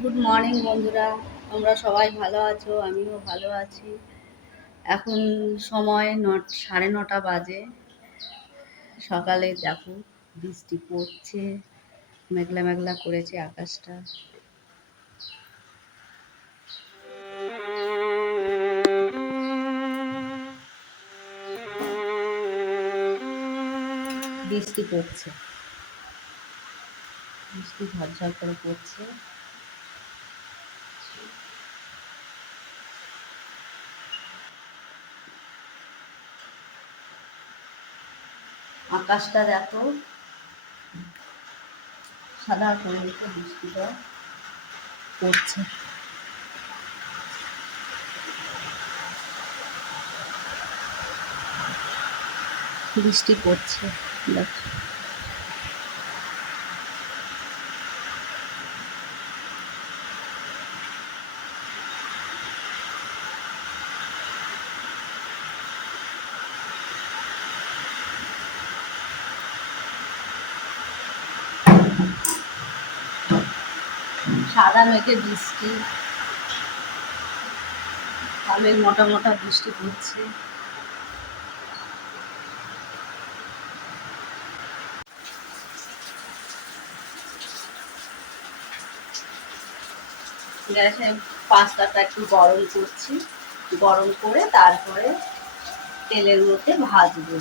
Good morning বন্ধুরা, তোমরা সবাই ভালো আছো? আমিও ভালো আছি। এখন সময় 9:30 বাজে। সকালে দেখো বৃষ্টি পড়ছে, মেঘলা মেঘলা করেছে আকাশটা। বৃষ্টি পড়ছে, বৃষ্টি ঝরঝর করে পড়ছে। আকাশটা দেখো সাদা করে রেখে বৃষ্টিটা পড়ছে। বৃষ্টি পড়ছে দেখো। সাদা মেঘে বৃষ্টি, তাহলে মোটা মোটা বৃষ্টি পড়ছে। গ্যাসে পাস্তাটা একটু গরম করছি, গরম করে তারপরে তেলের মধ্যে ভাজবো।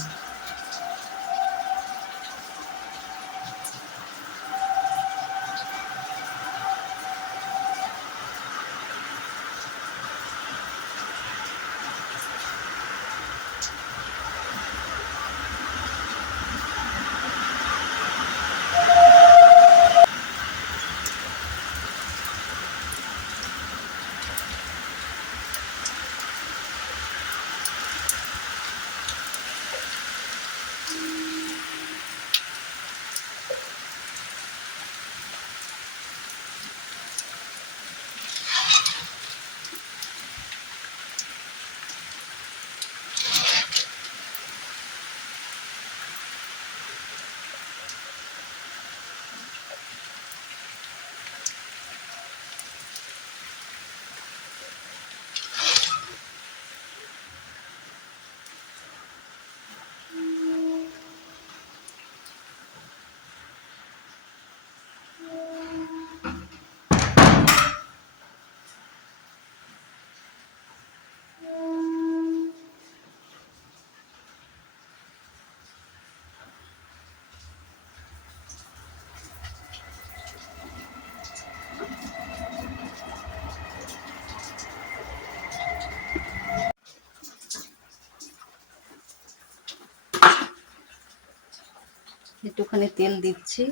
একটুখানি তেল দিচ্ছি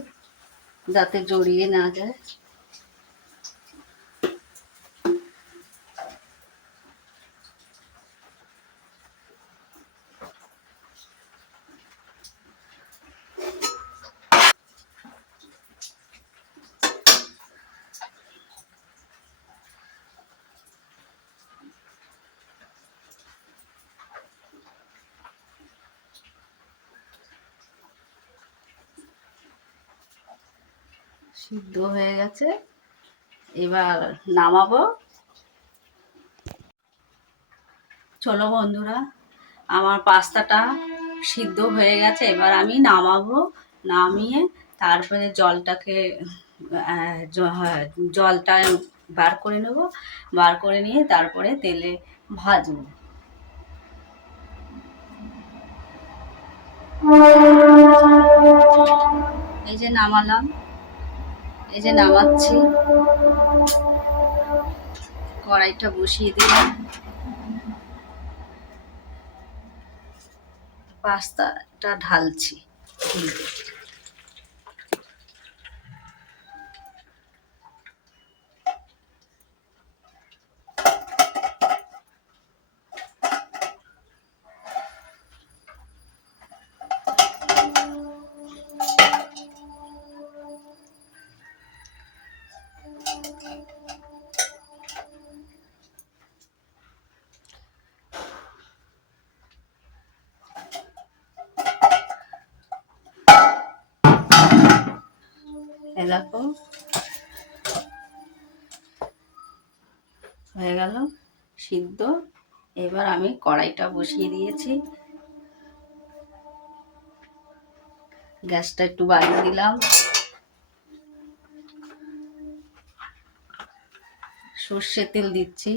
যাতে জড়িয়ে না যায়। সিদ্ধ হয়ে গেছে, এবার নামাবো। চলো বন্ধুরা, আমার পাস্তাটা সিদ্ধ হয়ে গেছে, এবার আমি নামাবো। নামিয়ে তারপরে জলটা বার করে নেব। বার করে নিয়ে তারপরে তেলে ভাজবো। এই যে নামালাম, এই যে নামাচ্ছি, কড়াইটা বসিয়ে দিলাম, পাস্তাটা ঢালছি। দেখো হয়ে গেল সিদ্ধ। এবার আমি কড়াইটা বসিয়ে দিয়েছি, গ্যাসটা একটু বাড়িয়ে দিলাম, সর্ষের তেল দিচ্ছি,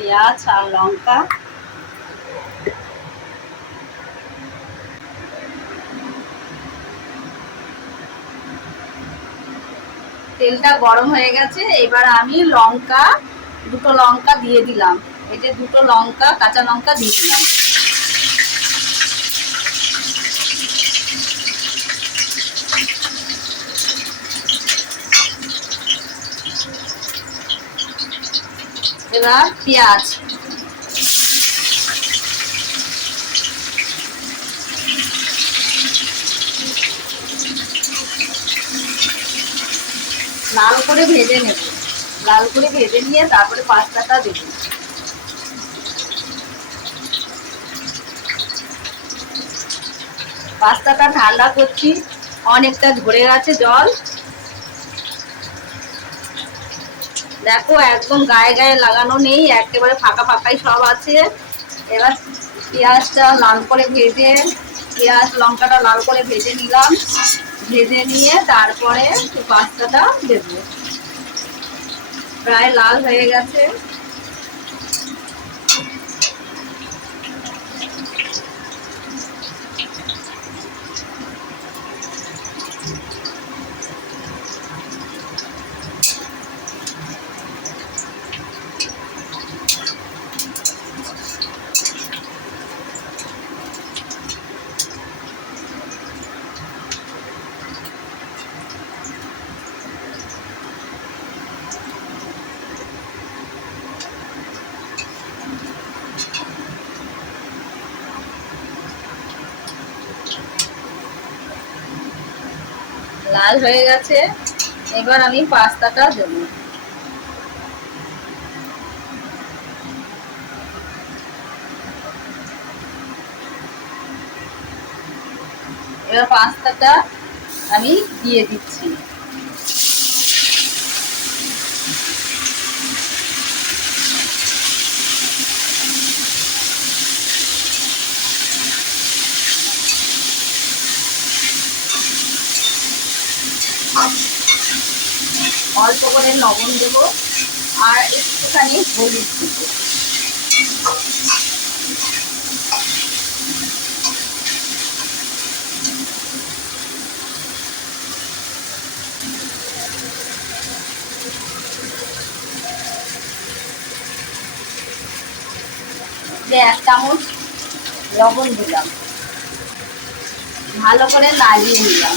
পেঁয়াজ আর লঙ্কা, তেলটা গরম হয়ে গেছে। এবার আমি দুটো লঙ্কা দিয়ে দিলাম, এই যে দুটো লঙ্কা, কাঁচা লঙ্কা দিয়ে দিলাম। এবার পেঁয়াজ, লাল করে ভেজে নেব, লাল করে ভেজে নিয়ে তারপরে পাস্তাটা দেব। পাস্তাটা ঠান্ডা করছি, অনেকটা ঝরে গেছে জল, দেখো একদম গায়ে গায়ে লাগানো নেই, একেবারে ফাঁকা ফাঁকাই সব আছে। এবার পেঁয়াজটা লাল করে ভেজে, পেঁয়াজ লঙ্কাটা লাল করে ভেজে নিলাম, ভেজে নিয়ে তারপরে পাস্তাটা দেবো। প্রায় লাল হয়ে গেছে। লাল হয়ে গেছে, এবার আমি পাস্তাটা দেব। এবার পাস্তাটা আমি দিয়ে দিচ্ছি। অল্প করে লবণ দেব আর একটুখানি হলুদ দেব। এক চামচ লবণ দিলাম, ভালো করে নাড়িয়ে নিলাম।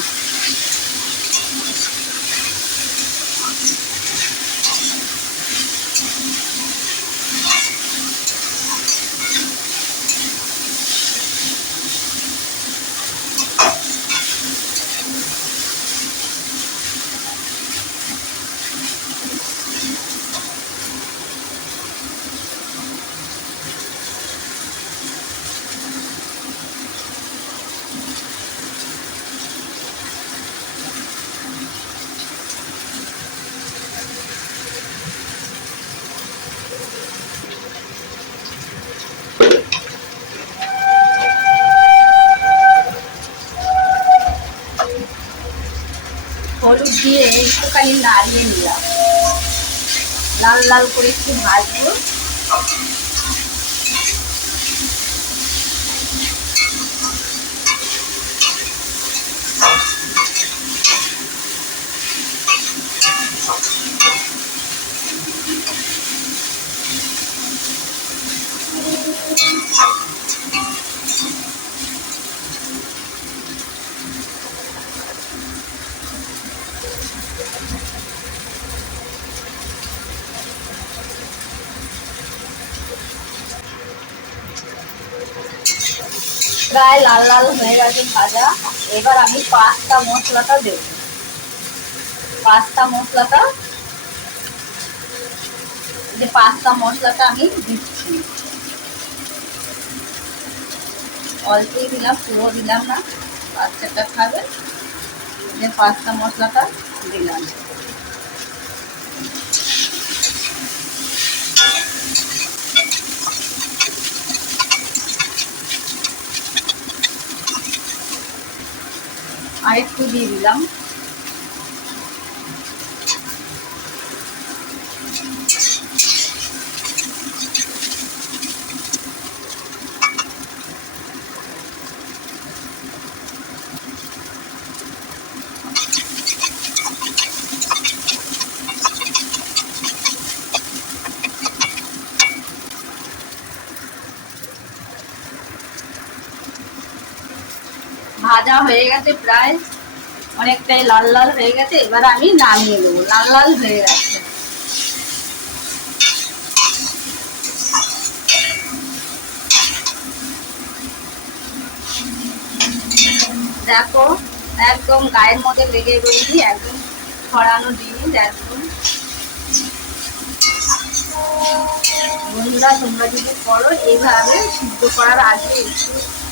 হলুদ দিয়ে একটুখানি নাড়িয়ে নিলাম, লাল লাল করে একটু ভাজবো। প্রায় লাল লাল হয়ে গেছে ভাজা। এবার আমি পাস্তা মশলাটা দেব। পাস্তা মশলাটা আমি দিচ্ছি। অল্পই দিলাম, পুরো দিলাম না, বাচ্চাটা খাবে। যে পাস্তা মশলাটা দিলাম। আর একটু দিয়ে দিলাম। ভাজা হয়ে গেছে প্রায়, অনেকটাই লাল লাল হয়ে গেছে। এবার আমি নামিয়ে দেবো, লাল লাল হয়ে গেছে। দেখো, একদম গায়ের মধ্যে লেগে রয়েছি, একদম ছড়ানো জিনিস একদম। বন্ধুরা, তোমরা যদি করো এইভাবে, সিদ্ধ করার আগে একটু,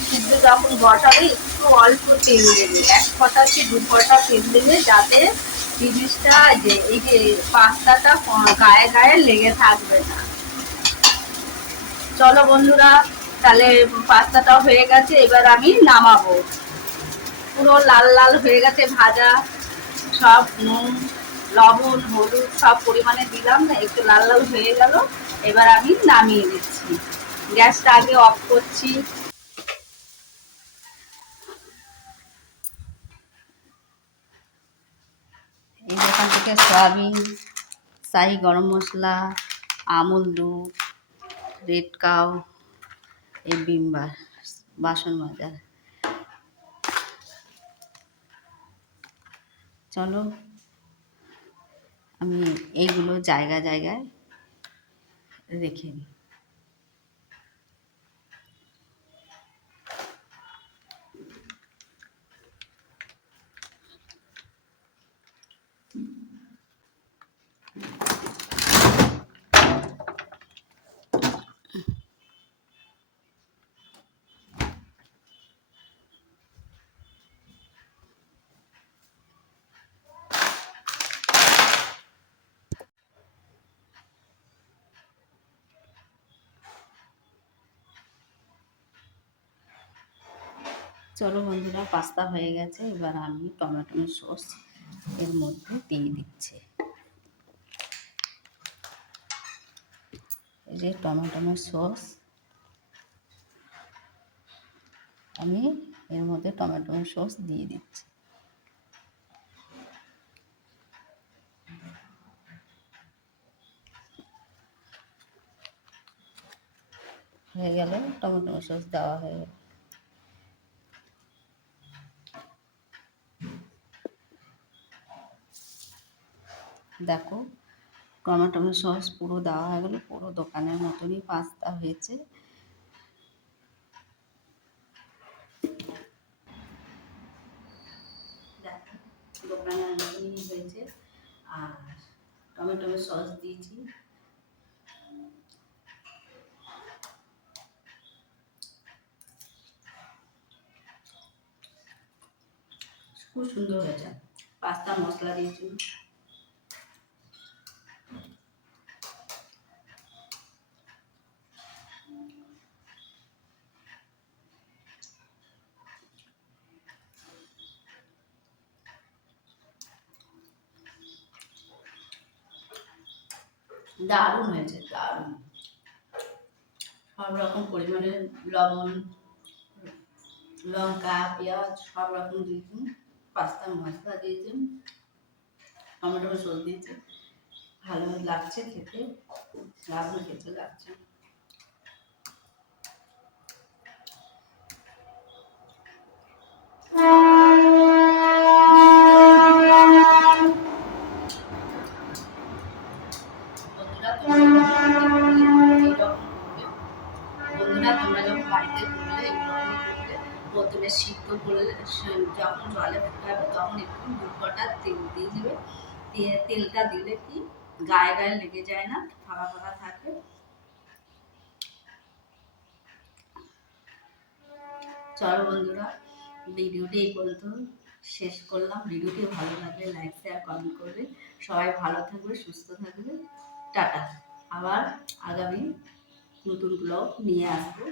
সিদ্ধ যখন বসাবে একটু অল্প তেল দেবে, 1 ফোঁটা কি 2 ফোঁটা তেল দেবে, যাতে জিনিসটা যে এই যে পাস্তাটা গায়ে গায়ে লেগে থাকবে না। চলো বন্ধুরা, তাহলে পাস্তাটাও হয়ে গেছে, এবার আমি নামাবো। পুরো লাল লাল হয়ে গেছে ভাজা, সব নুন লবণ হলুদ সব পরিমাণে দিলাম, না একটু লাল লাল হয়ে গেল। এবার আমি নামিয়ে দিচ্ছি, গ্যাসটা আগে অফ করছি। এই দোকান থেকে সয়াবিন, শাহি গরম মশলা, আমুল দুধ, রেড কাউ, এই বিমবার বাসন মাজার। চলো আমি এইগুলো জায়গায় জায়গায় রেখে নিই। চলো বন্ধুরা, পাস্তা হয়ে গেছে। এবার আমি টমেটো সস এর মধ্যে দিয়ে দিচ্ছি। এই যে টমেটো সস, আমি এর মধ্যে টমেটো সস দিয়ে দিচ্ছি। হয়ে গেল, টমেটো সস দেওয়া হয়ে গেল। দেখো, টমেটো সস পুরো দেওয়া হয়ে গেলো, পুরো দোকানের মতনই পাস্তা হয়েছে। দেখো, দোকানের মতনই হয়েছে। আর টমেটো সস দিয়েছি। খুব সুন্দর হয়েছে, পাস্তা মশলা দিয়েছি। দারুণ হয়েছে, দারুণ। সব রকম পরিমাণে লবণ, লঙ্কা, পেঁয়াজ সব রকম দিয়েছি, পাস্তা মশলা দিয়েছি, টমেটো সস দিয়েছি। ভালো লাগছে খেতে, দারুণ খেতে লাগছে। বন্ধুরা তোমরা যখন বাড়িতে করলে এইরকম করলে, বোতলে সিদ্ধ করলে যখন জলে ফুটাবে তখন একটু দু ফোঁটা তেল দিয়ে দেবে। তেলটা দিলে কি গায়ে গায়ে লেগে যায় না, ফাঁকা ফাঁকা থাকে। চলো বন্ধুরা, ভিডিওটি এই পর্যন্ত শেষ করলাম। ভিডিওটি ভালো লাগলে লাইক শেয়ার কমেন্ট করবে। সবাই ভালো থাকবে, সুস্থ থাকবে। টাটা। আবার আগামী নতুন ব্লগ নিয়ে আসবো।